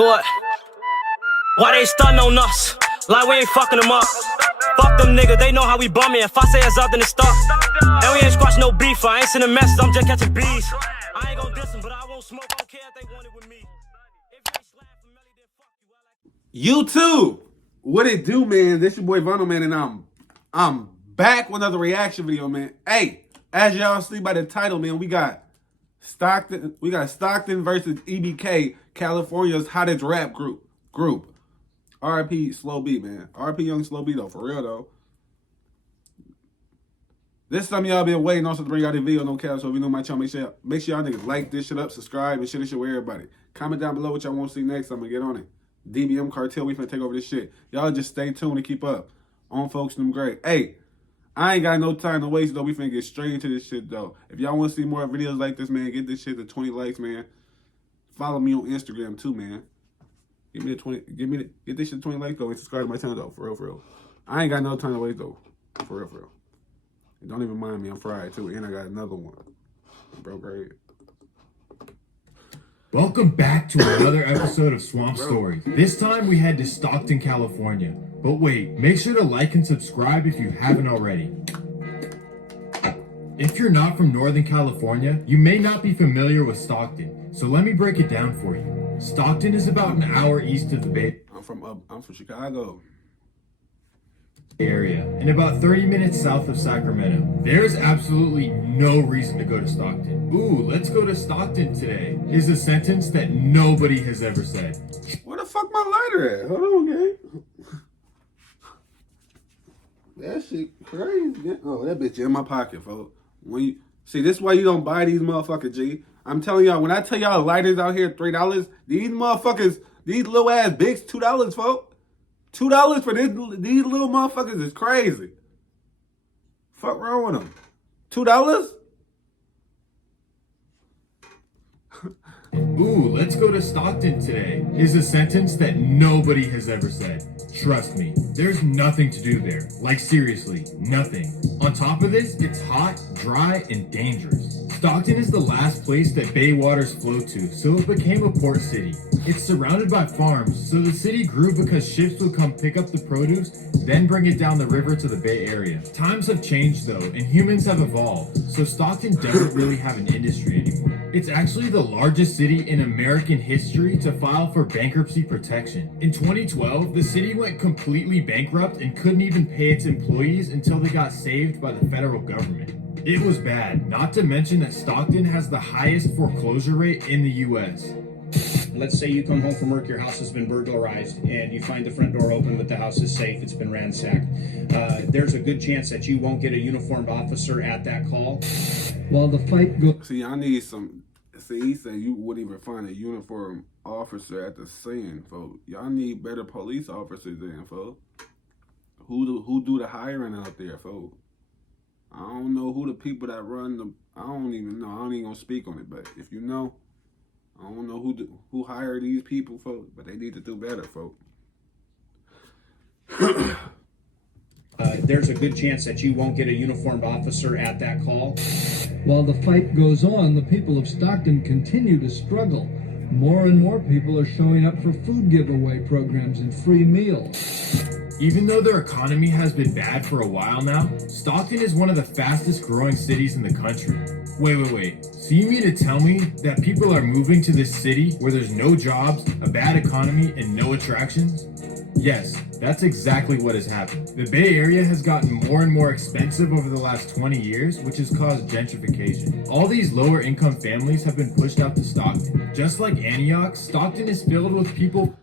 Do it. Why they stuntin' on us? Like we ain't fucking them up. Fuck them niggas, they know how we bumming. If I say it's up, then it's stuck. And we ain't squashing no beef. I ain't sending messages, I'm just catching bees. I ain't gon' diss them, but I won't smoke. I don't care if they want it with me. YouTube, what it do, man? This your boy Vonno, man, and I'm back with another reaction video, man. Hey, as y'all see by the title, man, we got Stockton versus EBK, California's hottest rap group. RIP SLO-BE, man. RIP young SLO-BE though, for real though. This time y'all been waiting also to bring out a video, no cap. So if you know my channel, make sure y'all niggas like this shit up, subscribe, and share this shit with everybody. Comment down below what y'all want to see next. I'm gonna get on it. DBM cartel, we finna take over this shit. Y'all just stay tuned and keep up. On folks, them great. Hey, I ain't got no time to waste though. We finna get straight into this shit though. If y'all want to see more videos like this, man, get this shit to 20 likes, man. Follow me on Instagram too, man. Get this shit to 20 likes, go and subscribe to my channel though, for real. I ain't got no time to waste though, for real. And don't even mind me, I'm fried too, and I got another one. Bro, great. Welcome back to another episode of Swamp Stories. This time we head to Stockton, California. But wait, make sure to like and subscribe if you haven't already. If you're not from Northern California, you may not be familiar with Stockton, so let me break it down for you. Stockton is about an hour east of the Bay I'm from Chicago Area and about 30 minutes south of Sacramento. There's absolutely no reason to go to Stockton. Ooh, let's go to Stockton today is a sentence that nobody has ever said. Where the fuck my lighter at? Hold on, gang. That shit crazy. Oh, that bitch in my pocket, folks. When you see, this is why you don't buy these motherfuckers, G. I'm telling y'all, when I tell y'all lighters out here $3, these motherfuckers, these little ass bigs, $2, folks. $2 for these little motherfuckers is crazy. Fuck wrong with them? $2? Ooh, let's go to Stockton today is a sentence that nobody has ever said. Trust me, there's nothing to do there. Like seriously, nothing. On top of this, it's hot, dry, and dangerous. Stockton is the last place that bay waters flow to, so it became a port city. It's surrounded by farms, so the city grew because ships would come pick up the produce, then bring it down the river to the Bay Area. Times have changed though, and humans have evolved, so Stockton doesn't really have an industry anymore. It's actually the largest city in American history to file for bankruptcy protection. In 2012, the city went completely bankrupt and couldn't even pay its employees until they got saved by the federal government. It was bad, not to mention that Stockton has the highest foreclosure rate in the US. Let's say you come home from work, your house has been burglarized, and you find the front door open, but the house is safe, it's been ransacked. There's a good chance that you won't get a uniformed officer at that call. While the fight goes... See, I need some... See, he said you wouldn't even find a uniformed officer at the scene, folks. Y'all need better police officers then, folks. Who do the hiring out there, folks? I don't know who the people that run the... I don't even know. I ain't even gonna speak on it, but if you know... I don't know who hired these people, folks, but they need to do better, folks. There's a good chance that you won't get a uniformed officer at that call. While the fight goes on, the people of Stockton continue to struggle. More and more people are showing up for food giveaway programs and free meals. Even though their economy has been bad for a while now, Stockton is one of the fastest growing cities in the country. Wait. So you mean to tell me that people are moving to this city where there's no jobs, a bad economy, and no attractions? Yes, that's exactly what has happened. The Bay Area has gotten more and more expensive over the last 20 years, which has caused gentrification. All these lower income families have been pushed out to Stockton. Just like Antioch, Stockton is filled with people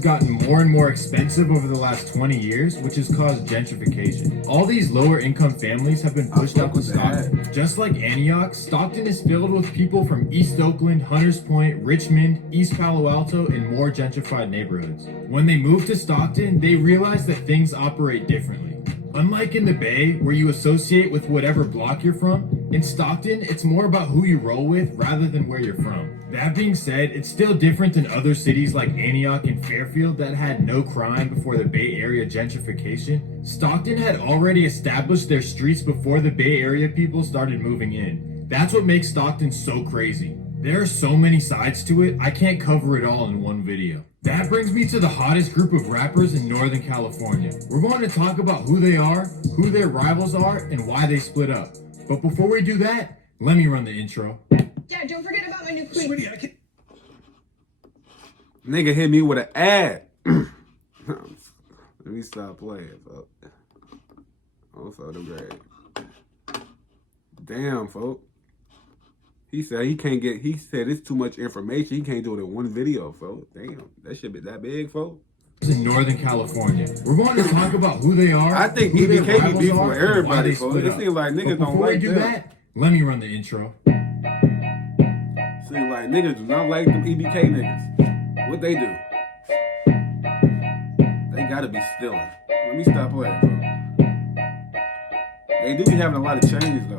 gotten more and more expensive over the last 20 years, which has caused gentrification. All these lower income families have been pushed out to Stockton. Just like Antioch, Stockton is filled with people from East Oakland, Hunters Point, Richmond, East Palo Alto, and more gentrified neighborhoods. When they moved to Stockton, they realized that things operate differently. Unlike in the Bay, where you associate with whatever block you're from, in Stockton, it's more about who you roll with rather than where you're from. That being said, it's still different than other cities like Antioch and Fairfield that had no crime before the Bay Area gentrification. Stockton had already established their streets before the Bay Area people started moving in. That's what makes Stockton so crazy. There are so many sides to it, I can't cover it all in one video. That brings me to the hottest group of rappers in Northern California. We're going to talk about who they are, who their rivals are, and why they split up. But before we do that, let me run the intro. Yeah, don't forget about my new queen. Sweetie, I can't. Nigga hit me with an ad. Let me stop playing, folks. Also the grade. Damn, folks. He said he said it's too much information. He can't do it in one video, folks. Damn, that shit be that big, folks. In Northern California, we're going to talk about who they are. I think who their EBK be rivals beefing are, with and why everybody, they folks. split It up. seems like niggas But don't before we like do them. that, let me run the intro. Seems like niggas do not like them EBK niggas. What they do? They gotta be stealing. Let me stop playing, folks. They do be having a lot of changes though.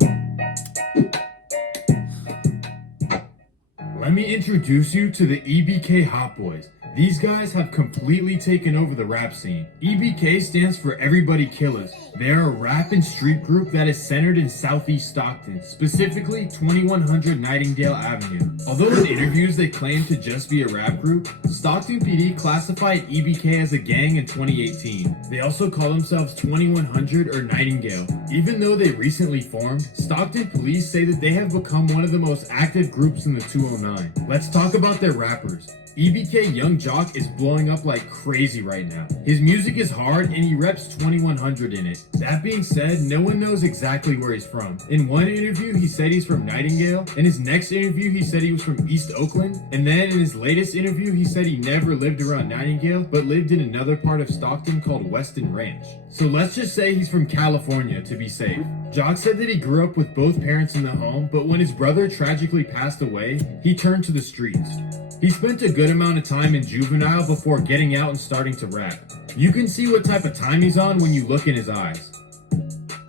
Let me introduce you to the EBK Hot Boys. These guys have completely taken over the rap scene. EBK stands for Everybody Killers. They're a rap and street group that is centered in Southeast Stockton, specifically 2100 Nightingale Avenue. Although in interviews they claim to just be a rap group, Stockton PD classified EBK as a gang in 2018. They also call themselves 2100 or Nightingale. Even though they recently formed, Stockton police say that they have become one of the most active groups in the 209. Let's talk about their rappers. EBK Young Jock is blowing up like crazy right now. His music is hard and he reps 2100 in it. That being said, no one knows exactly where he's from. In one interview, he said he's from Nightingale. In his next interview, he said he was from East Oakland. And then in his latest interview, he said he never lived around Nightingale, but lived in another part of Stockton called Weston Ranch. So let's just say he's from California to be safe. Jock said that he grew up with both parents in the home, but when his brother tragically passed away, he turned to the streets. He spent a good amount of time in juvenile before getting out and starting to rap. You can see what type of time he's on when you look in his eyes.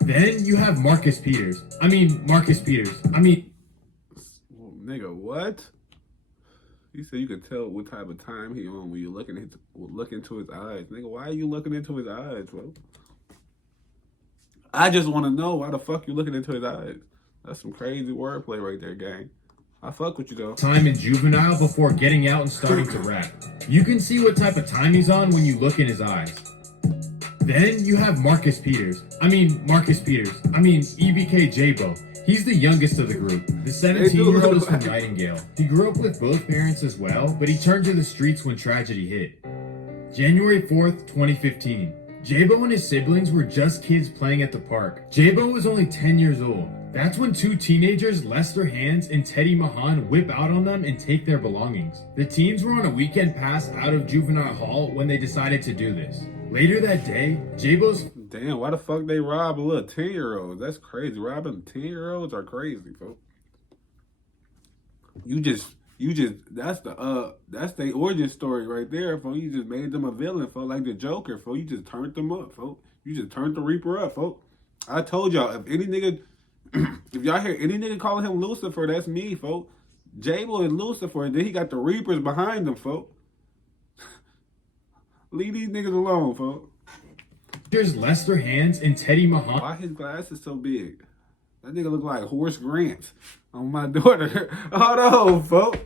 Then you have Marcus Peters. Nigga, what? He said you could tell what type of time he on when you look into his eyes. Nigga, why are you looking into his eyes, bro? I just want to know why the fuck you looking into his eyes. That's some crazy wordplay right there, gang. I fuck with you though. Time in juvenile before getting out and starting to rap. You can see what type of time he's on when you look in his eyes. Then you have Marcus Peters. EBK J-Bo. He's the youngest of the group. The 17-year-old is from Nightingale. He grew up with both parents as well, but he turned to the streets when tragedy hit. January 4th, 2015. J-Bo and his siblings were just kids playing at the park. J-Bo was only 10 years old. That's when two teenagers, Lester Hands and Teddy Mahan, whip out on them and take their belongings. The teens were on a weekend pass out of juvenile hall when they decided to do this. Later that day, J-Bo's... Damn, why the fuck they rob a little 10-year-olds? That's crazy. Robbing 10-year-olds are crazy, folks. That's the origin story right there, folks. You just made them a villain, folks, like the Joker, folks. You just turned them up, folks. You just turned the Reaper up, folks. I told y'all, if any nigga... if y'all hear any nigga calling him Lucifer, that's me, folks. J-Bo is Lucifer, and then he got the Reapers behind him, folks. Leave these niggas alone, folks. There's Lester Hands and Teddy Mahan. Why his glasses so big? That nigga look like Horace Grant on my daughter. Hold on, folks.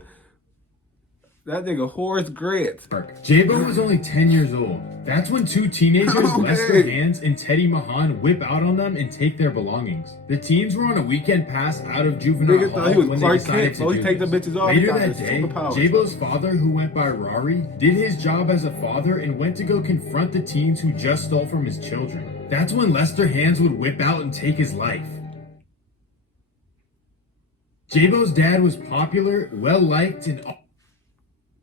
That nigga Horace Grant. J-Bo was only 10 years old. That's when two teenagers, Lester Hands and Teddy Mahan, whip out on them and take their belongings. The teens were on a weekend pass out of juvenile Nigga hall thought he was when Clark they decided Kent, so to he do take the this. bitches off. Later that day, J-Bo's father, who went by Rari, did his job as a father and went to go confront the teens who just stole from his children. That's when Lester Hands would whip out and take his life. J-Bo's dad was popular, well-liked, and...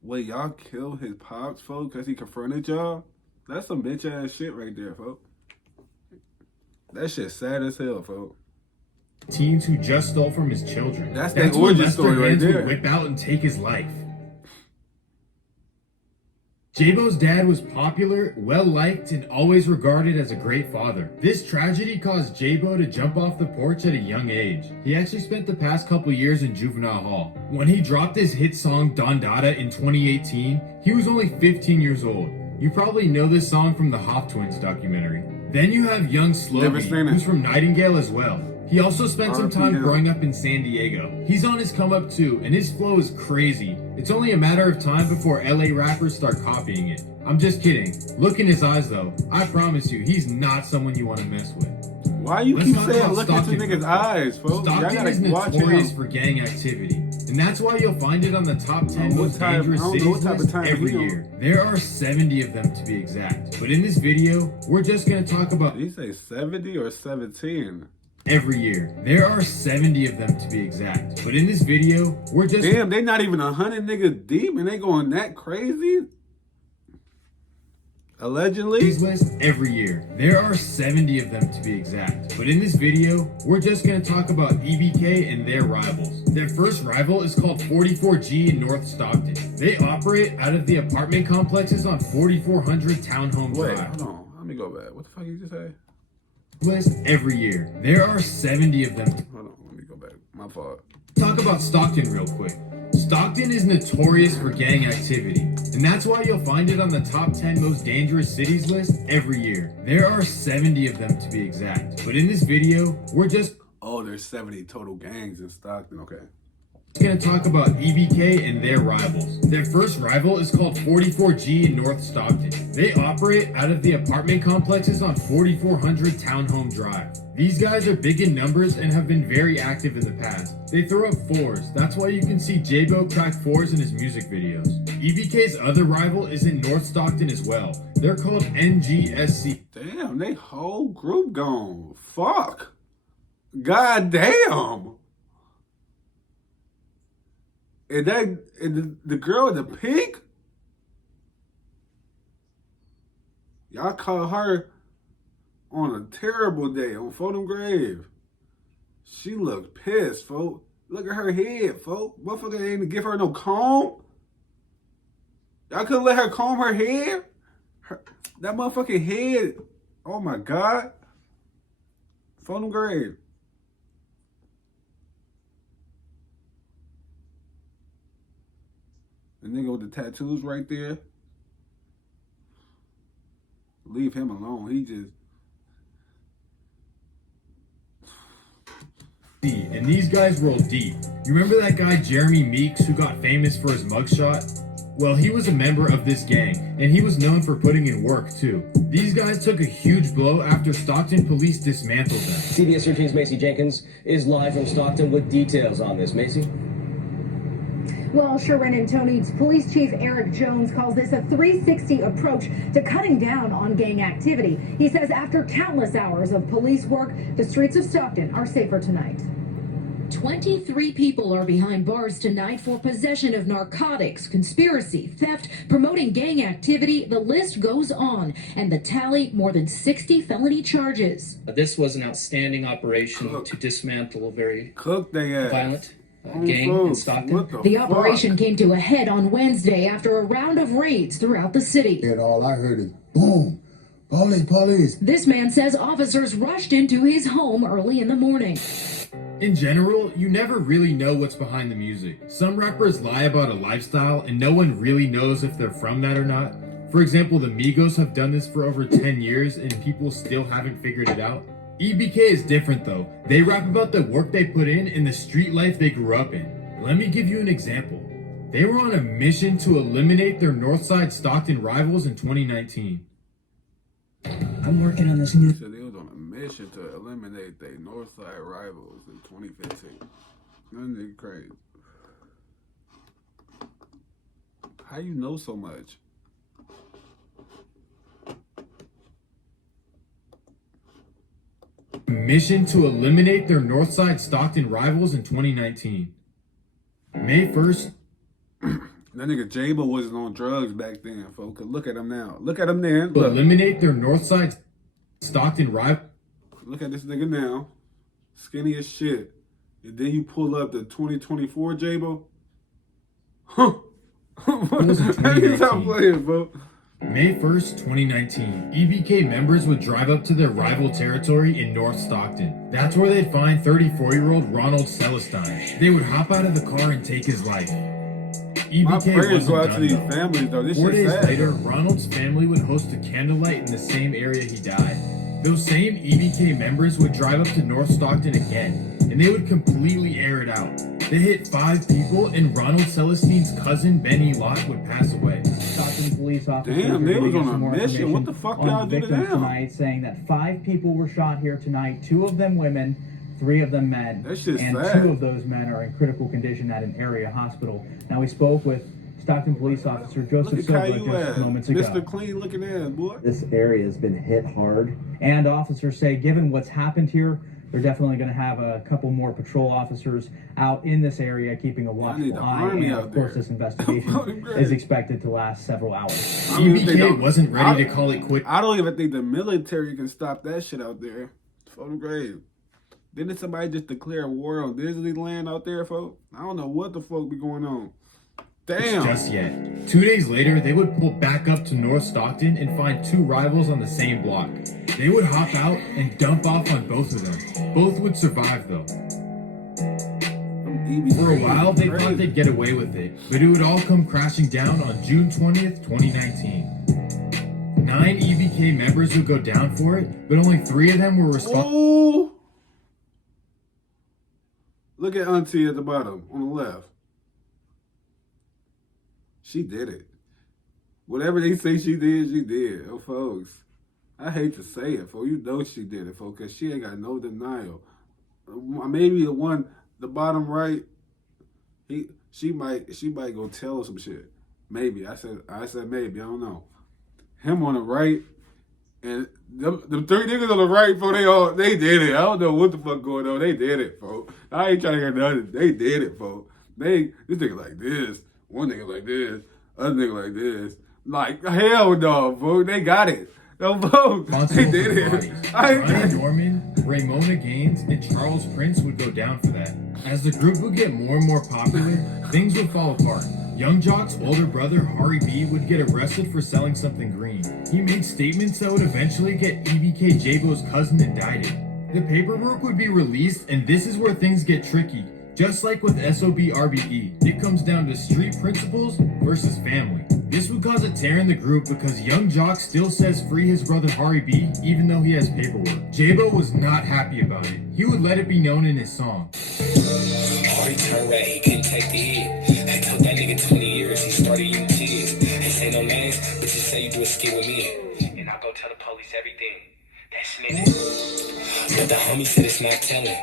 Wait, y'all killed his pops, folks, because he confronted y'all? That's some bitch-ass shit right there, folks. That shit sad as hell, folks. Teens who just stole from his children. That's the origin story right there. Would whip out and take his life. J-Bo's dad was popular, well-liked, and always regarded as a great father. This tragedy caused J-Bo to jump off the porch at a young age. He actually spent the past couple years in juvenile hall. When he dropped his hit song Don Dada in 2018, he was only 15 years old. You probably know this song from the Hop Twins documentary. Then you have young SLO-BE, who's from Nightingale as well. He also spent some time RPM. growing up in San Diego. He's on his come up too, and his flow is crazy. It's only a matter of time before LA rappers start copying it. I'm just kidding. Look in his eyes though. I promise you, he's not someone you want to mess with. Why you Let's keep talk saying about look into Stockton. niggas' eyes, folks? Y'all Stockton is gotta watch notorious him. for gang activity, and that's why you'll find it on the top 10 what most type- dangerous I don't know cities what type of list time every he on. year. There are 70 of them to be exact. But in this video, we're just gonna talk about Did he say 70 or 17? every year. There are 70 of them to be exact. But in this video, we're just Damn, they not even 100 niggas deep and they going that crazy? Allegedly? these lists every year. There are 70 of them to be exact. But in this video, we're just gonna talk about EBK and their rivals. Their first rival is called 44G in North Stockton. They operate out of the apartment complexes on 4400 Townhome Wait, Drive. hold on. Let me go back. What the fuck you just say? List every year. There are 70 of them. Hold on. Let me go back. My fault. Talk about Stockton real quick. Stockton is notorious for gang activity, and that's why you'll find it on the top 10 most dangerous cities list every year. There are 70 of them to be exact. But in this video, we're just Oh, there's 70 total gangs in Stockton. Okay. going to talk about EBK and their rivals. Their first rival is called 44G in North Stockton. They operate out of the apartment complexes on 4400 Townhome Drive. These guys are big in numbers and have been very active in the past. They throw up fours. That's why you can see J-Bo crack fours in his music videos. EBK's other rival is in North Stockton as well. They're called NGSC. Damn, they whole group gone. Fuck. God damn. And the girl in the pink? Y'all caught her on a terrible day on Photo Grave. She looked pissed, folks. Look at her head, folks. Motherfucker ain't give her no comb. Y'all couldn't let her comb her hair? That motherfucking head. Oh my God. Photo Grave. The nigga with the tattoos right there. Leave him alone. He just... And these guys roll deep. You remember that guy Jeremy Meeks who got famous for his mugshot? Well, he was a member of this gang, and he was known for putting in work too. These guys took a huge blow after Stockton police dismantled them. CBS 13's Macy Jenkins is live from Stockton with details on this. Macy? Well, Sharon and Tony's police chief Eric Jones calls this a 360 approach to cutting down on gang activity. He says after countless hours of police work, the streets of Stockton are safer tonight. 23 people are behind bars tonight for possession of narcotics, conspiracy, theft, promoting gang activity. The list goes on, and the tally, more than 60 felony charges. This was an outstanding operation to dismantle a very Cook they ass. violent gang in Stockton. What The fuck? operation came to a head on Wednesday after a round of raids throughout the city. And all I heard is boom, police. This man says officers rushed into his home early in the morning. In general, you never really know what's behind the music. Some rappers lie about a lifestyle and no one really knows if they're from that or not. For example, the Migos have done this for over 10 years and people still haven't figured it out. EBK is different though. They rap about the work they put in and the street life they grew up in. Let me give you an example. They were on a mission to eliminate their Northside Stockton rivals in 2019. I'm working on this new. So they was on a mission to eliminate their Northside rivals in 2015. That nigga crazy. How you know so much? Mission to eliminate their Northside Stockton rivals in 2019. May 1st. That nigga Jabo wasn't on drugs back then, folks. Look at him now. Look at him then. To Look. eliminate their Northside Stockton rival. Look at this nigga now. Skinny as shit. And then you pull up the 2024 Jabo. Huh. was in How you stop 2019. playing, bro? May 1st, 2019, EBK members would drive up to their rival territory in North Stockton. That's where they'd find 34-year-old Ronald Celestine. They would hop out of the car and take his life. My EBK prayers go wasn't out to done these though. families, though. This 4 shit days sad. later, Ronald's family would host a candlelight in the same area he died. those same EBK members would drive up to North Stockton again, and they would completely air it out. They hit 5 people, and Ronald Celestine's cousin, Benny Lott, would pass away. Stockton police officers Damn, they was on some a more mission. What the information fuck y'all on do to victims them? tonight, saying that 5 people were shot here tonight, 2 of them women, 3 of them men, That shit's and sad. 2 of those men are in critical condition at an area hospital. Now, we spoke with Stockton police officer Joseph Look at how Silva you just at, moments ago. Mr. Clean looking ass, boy. This area has been hit hard, and officers say given what's happened here, they're definitely going to have a couple more patrol officers out in this area keeping a need watchful the eye, army and out of course there. this investigation is expected to last several hours. EBK wasn't ready to call it quit. I don't even think the military can stop that shit out there. Fucking grave. Didn't somebody just declare war on Disneyland out there, folks? I don't know what the fuck be going on. Damn. Just yet. 2 days later, they would pull back up to North Stockton and find 2 rivals on the same block. They would hop out and dump off on both of them. Both would survive though. For a while, they thought they'd get away with it, but it would all come crashing down on June 20th, 2019. 9 EBK members would go down for it, but only 3 of them were responsible. Look at Auntie at the bottom, on the left. She did it. Whatever they say she did. Oh, folks. I hate to say it, folks. You know she did it, folks, because she ain't got no denial. Maybe the one, the bottom right, she might go tell us some shit. Maybe. I said maybe. I don't know. Him on the right, and the 3 niggas on the right, folks, they did it. I don't know what the fuck going on. They did it, folks. I ain't trying to hear nothing. They did it, folks. This nigga like this. One nigga like this, other nigga like this. Like, hell no, folks. They got it. No, folks. They did it. Ryan Dorman, Ramona Gaines, and Charles Prince would go down for that. As the group would get more and more popular, things would fall apart. Young Jock's older brother, Harry B, would get arrested for selling something green. He made statements that would eventually get EBK J-Bo's cousin indicted. The paperwork would be released, and this is where things get tricky. Just like with SLO-BE, it comes down to street principles versus family. This would cause a tear in the group because Young Jock still says free his brother Harry B, even though he has paperwork. J-Bo was not happy about it. He would let it be known in his song. Harry turned red, he couldn't take the hit. I told that nigga 20 years, he started using kids. They say no names, but just say you do a skit with me. And I'll go tell the police everything. That's me. But the homie said it's not telling.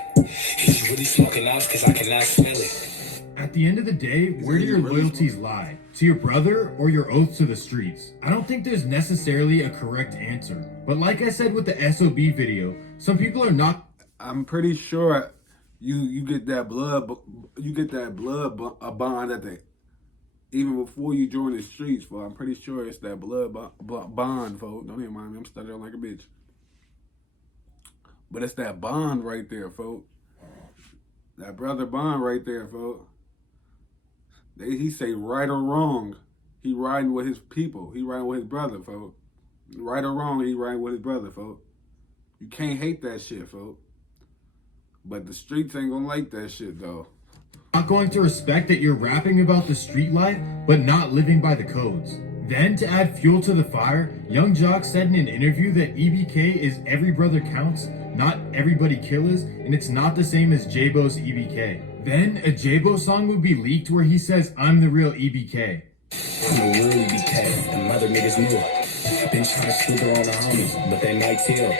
He's really smoking off because I cannot smell it. At the end of the day, where do your loyalties lie? To your brother or your oath to the streets? I don't think there's necessarily a correct answer. But like I said with the SLO-BE video, some people are not... I'm pretty sure you get that blood bond at the... Even before you join the streets, folks. I'm pretty sure it's that blood bond, folks. Don't even mind me, I'm stuttering like a bitch. But it's that bond right there, folks. That brother bond right there, folks. He say right or wrong, he riding with his people. He riding with his brother, folks. Right or wrong, he riding with his brother, folks. You can't hate that shit, folks. But the streets ain't gonna like that shit, though. Not going to respect that you're rapping about the street life, but not living by the codes. Then, to add fuel to the fire, Young Jock said in an interview that EBK is every brother counts, not everybody killers, and it's not the same as J-Bo's EBK. Then, a J-Bo song would be leaked where he says, I'm the real EBK. I'm the real EBK, and mother niggas knew. Been trying to slither on the homies, but they might tell.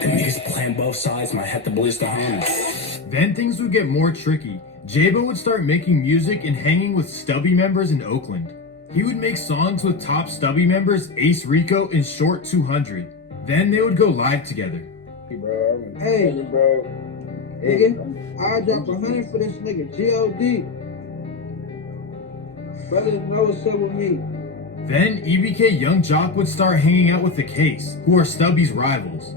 The niggas playing both sides might have to blitz the homies. Then things would get more tricky. J-Bo would start making music and hanging with STOCKTON members in Oakland. He would make songs with top STOCKTON members Ace Rico and Short 200. Then they would go live together. Hey, bro. Nigga, I dropped 100 for this nigga, G.O.D. Brother know what's up with me. Then EBK Young Jock would start hanging out with the Case, who are Stubby's rivals.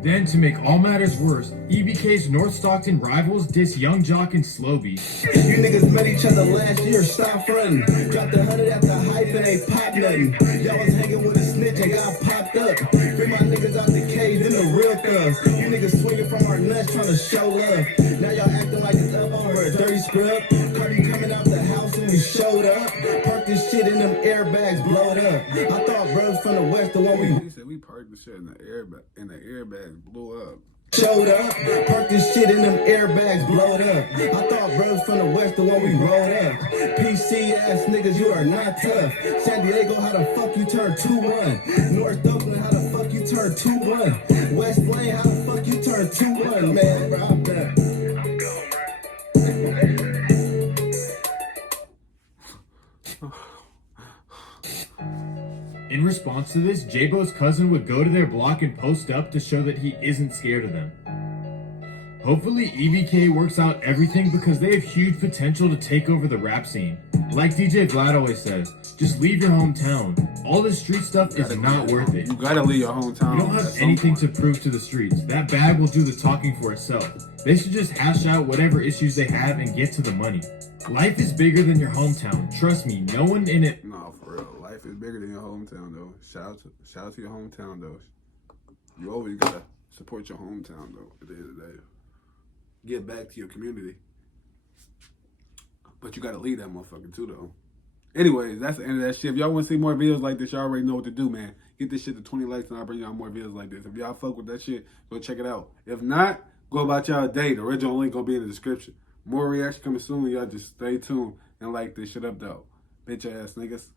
Then, to make all matters worse, EBK's North Stockton rivals diss Young Jock and SLO-BE. If you niggas met each other last year, stop frontin'. Dropped 100 after hype and ain't pop nothing. Y'all was hanging with a snitch and got popped up. Bring my niggas out the cage, then the real thugs. You niggas swinging from our nuts trying to show love. Now y'all acting like it's up over a dirty scrub. Cardi coming out the house when we showed up. Parked this shit in them airbags, blowed up. I thought bros from the west, the one we He said we parked the shit in the airbag, and the airbags blew up. showed up. Parked this shit in them airbags, blowed up. I thought bros from the west, the one we rolled up. PC ass niggas, you are not tough. San Diego, how the fuck you turn 2-1? North Oakland, how the fuck you turn 2-1? West Lane, how the fuck you turn 2-1? Man, bro, I'm done. In response to this, J-Bo's cousin would go to their block and post up to show that he isn't scared of them. Hopefully EBK works out everything because they have huge potential to take over the rap scene. Like DJ Vlad always says, just leave your hometown. All this street stuff is not worth it. You gotta leave your hometown. You don't have anything to prove to the streets. That bag will do the talking for itself. They should just hash out whatever issues they have and get to the money. Life is bigger than your hometown. Trust me, no one in it. No, for real. Life is bigger than your hometown, though. Shout out to your hometown, though. You always gotta support your hometown, though. At the end of the day, get back to your community. But you gotta leave that motherfucker too, though. Anyways, that's the end of that shit. If y'all want to see more videos like this, y'all already know what to do, man. Get this shit to 20 likes and I'll bring y'all more videos like this. If y'all fuck with that shit, go check it out. If not, go about y'all day. The original link gonna be in the description. More reaction coming soon. Y'all just stay tuned and like this shit up, though. Bitch ass niggas.